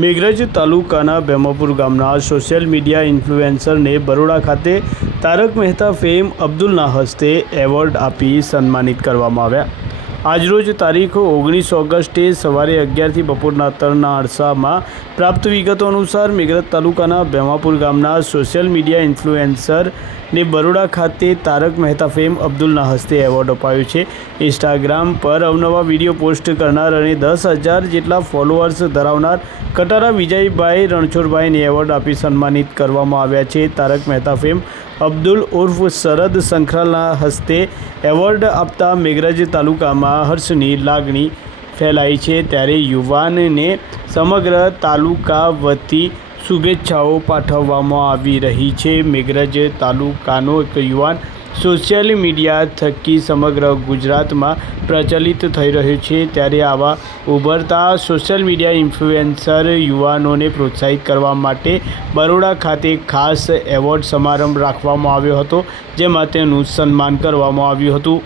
મેઘરજ તાલુકાના ભેમાપુર ગામના social media ઇન્ફ્લુએન્સરને Baroda ખાતે તારક મહેતા ફેમ અબ્દુલના હસ્તે એવોર્ડ આપી સન્માનિત કરવામાં આવ્યા. આજરોજ તારીખ ઓગણીસ ઓગસ્ટે સવારે અગિયારથી બપોરના ત્રણના અરસામાં પ્રાપ્ત વિગતો અનુસાર મેઘરજ તાલુકાના ભેમાપુર ગામના સોશિયલ મીડિયા ઇન્ફ્લુએન્સર ને બરોડા ખાતે તારક મહેતા ફેમ અબ્દુલના હસ્તે એવોર્ડ અપાયો છે. ઇન્સ્ટાગ્રામ પર અવનવા વીડિયો પોસ્ટ કરનાર અને દસ હજાર જેટલા ફોલોઅર્સ ધરાવનાર કટારા વિજયભાઈ રણછોડભાઈને એવોર્ડ આપી સન્માનિત કરવામાં આવ્યા છે. તારક મહેતા ફેમ અબ્દુલ ઉર્ફ શરદ સંખરાલના હસ્તે એવોર્ડ આપતા મેઘરજ તાલુકામાં હર્ષની લાગણી ફેલાઈ છે. ત્યારે યુવાનને સમગ્ર તાલુકા વતી શુભેચ્છાઓ પાઠવવામાં આવી રહી છે. મેઘરજ તાલુકાનો એક યુવાન સોશિયલ મીડિયા થકી સમગ્ર ગુજરાતમાં પ્રચલિત થઈ રહ્યો છે. ત્યારે આવા ઉભરતા સોશિયલ મીડિયા ઇન્ફ્લુએન્સર યુવાનોને પ્રોત્સાહિત કરવા માટે બરોડા ખાતે ખાસ એવોર્ડ સમારંભ રાખવામાં આવ્યો હતો, જેમાં તેનું સન્માન કરવામાં આવ્યું હતું.